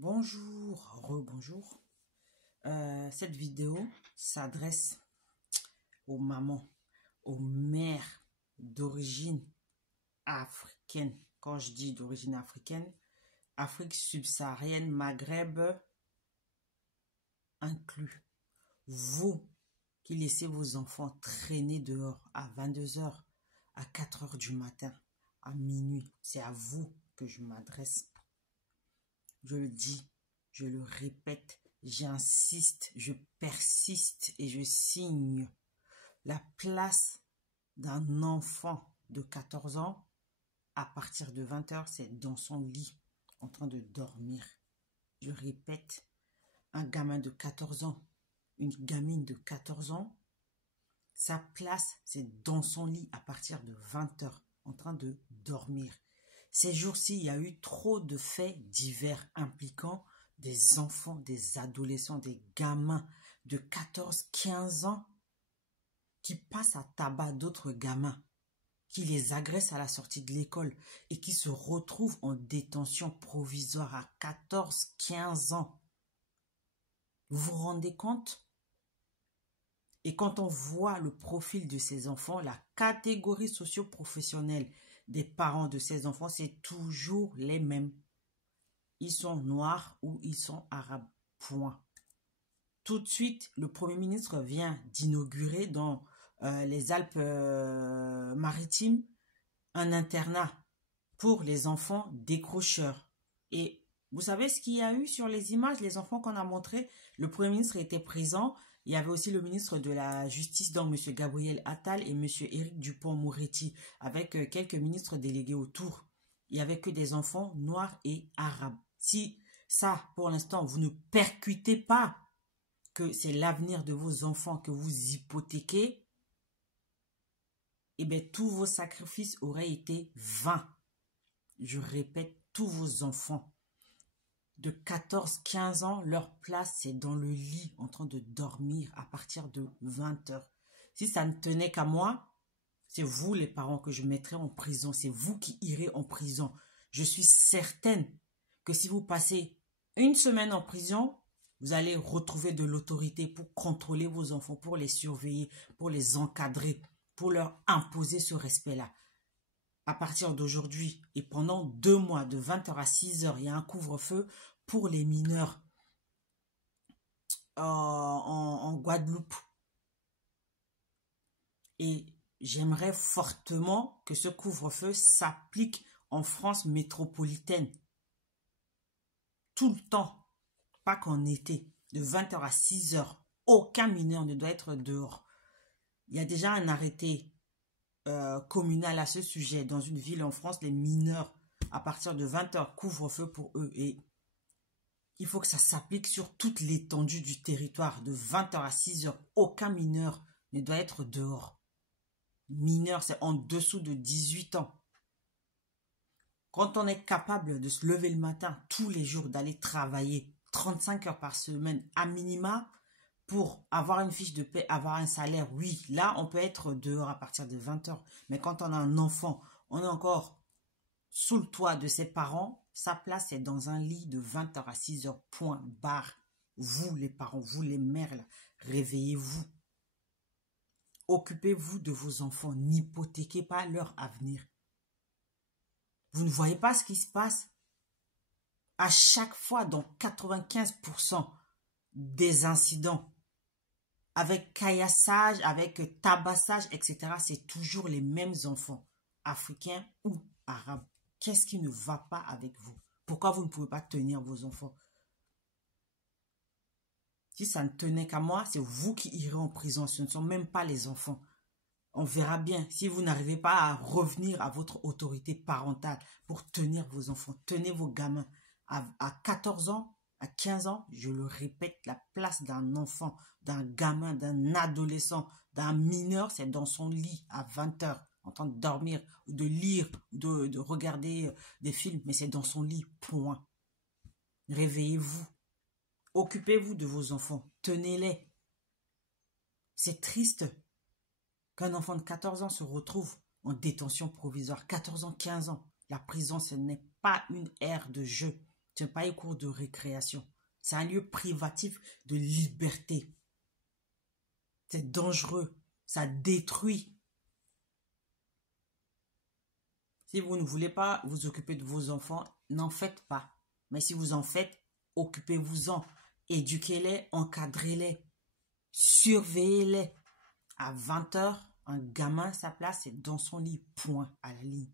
Bonjour, rebonjour. Cette vidéo s'adresse aux mamans, aux mères d'origine africaine. Quand je dis d'origine africaine, Afrique subsaharienne, Maghreb inclus. Vous qui laissez vos enfants traîner dehors à 22 heures, à 4 heures du matin, à minuit, c'est à vous que je m'adresse. Je le dis, je le répète, j'insiste, je persiste et je signe. La place d'un enfant de 14 ans, à partir de 20 heures, c'est dans son lit, en train de dormir. Je répète, un gamin de 14 ans, une gamine de 14 ans, sa place, c'est dans son lit à partir de 20 heures, en train de dormir. Ces jours-ci, il y a eu trop de faits divers impliquant des enfants, des adolescents, des gamins de 14-15 ans qui passent à tabac d'autres gamins, qui les agressent à la sortie de l'école et qui se retrouvent en détention provisoire à 14-15 ans. Vous vous rendez compte? Et quand on voit le profil de ces enfants, la catégorie socio-professionnelle des parents de ces enfants, c'est toujours les mêmes. Ils sont noirs ou ils sont arabes. Point. Tout de suite, le Premier ministre vient d'inaugurer dans les Alpes-Maritimes un internat pour les enfants décrocheurs. Et vous savez ce qu'il y a eu sur les images, les enfants qu'on a montrés? Le Premier ministre était présent. Il y avait aussi le ministre de la Justice, donc M. Gabriel Attal et M. Éric Dupond-Moretti, avec quelques ministres délégués autour. Il n'y avait que des enfants noirs et arabes. Si ça, pour l'instant, vous ne percutez pas que c'est l'avenir de vos enfants que vous hypothéquez, eh bien, tous vos sacrifices auraient été vains. Je répète, tous vos enfants de 14-15 ans, leur place, c'est dans le lit, en train de dormir à partir de 20 heures. Si ça ne tenait qu'à moi, c'est vous les parents que je mettrais en prison. C'est vous qui irez en prison. Je suis certaine que si vous passez une semaine en prison, vous allez retrouver de l'autorité pour contrôler vos enfants, pour les surveiller, pour les encadrer, pour leur imposer ce respect-là. À partir d'aujourd'hui et pendant 2 mois, de 20 heures à 6 heures, il y a un couvre-feu pour les mineurs en Guadeloupe. Et j'aimerais fortement que ce couvre-feu s'applique en France métropolitaine. Tout le temps, pas qu'en été, de 20 heures à 6 heures. Aucun mineur ne doit être dehors. Il y a déjà un arrêté communal à ce sujet. Dans une ville en France, les mineurs, à partir de 20 heures, couvre-feu pour eux. Et il faut que ça s'applique sur toute l'étendue du territoire. De 20 heures à 6 heures, aucun mineur ne doit être dehors. Mineur, c'est en dessous de 18 ans. Quand on est capable de se lever le matin, tous les jours, d'aller travailler 35 heures par semaine, à minima, pour avoir une fiche de paie, avoir un salaire, oui, là, on peut être dehors à partir de 20 heures. Mais quand on a un enfant, on est encore sous le toit de ses parents, sa place est dans un lit de 20 heures à 6 heures, point, barre. Vous, les parents, vous, les mères, là, réveillez-vous. Occupez-vous de vos enfants, n'hypothéquez pas leur avenir. Vous ne voyez pas ce qui se passe? À chaque fois, dans 95% des incidents, avec caillassage, avec tabassage, etc., c'est toujours les mêmes enfants, africains ou arabes. Qu'est-ce qui ne va pas avec vous? Pourquoi vous ne pouvez pas tenir vos enfants? Si ça ne tenait qu'à moi, c'est vous qui irez en prison. Ce ne sont même pas les enfants. On verra bien si vous n'arrivez pas à revenir à votre autorité parentale pour tenir vos enfants. Tenez vos gamins. À 14 ans, à 15 ans, je le répète, la place d'un enfant, d'un gamin, d'un adolescent, d'un mineur, c'est dans son lit à 20 heures, en train de dormir, ou de lire, ou de regarder des films, mais c'est dans son lit, point. Réveillez-vous. Occupez-vous de vos enfants. Tenez-les. C'est triste qu'un enfant de 14 ans se retrouve en détention provisoire. 14 ans, 15 ans. La prison, ce n'est pas une aire de jeu. Ce n'est pas un cours de récréation. C'est un lieu privatif de liberté. C'est dangereux. Ça détruit. Si vous ne voulez pas vous occuper de vos enfants, n'en faites pas. Mais si vous en faites, occupez-vous-en. Éduquez-les, encadrez-les, surveillez-les. À 20 h, un gamin, sa place est dans son lit. Point à la ligne.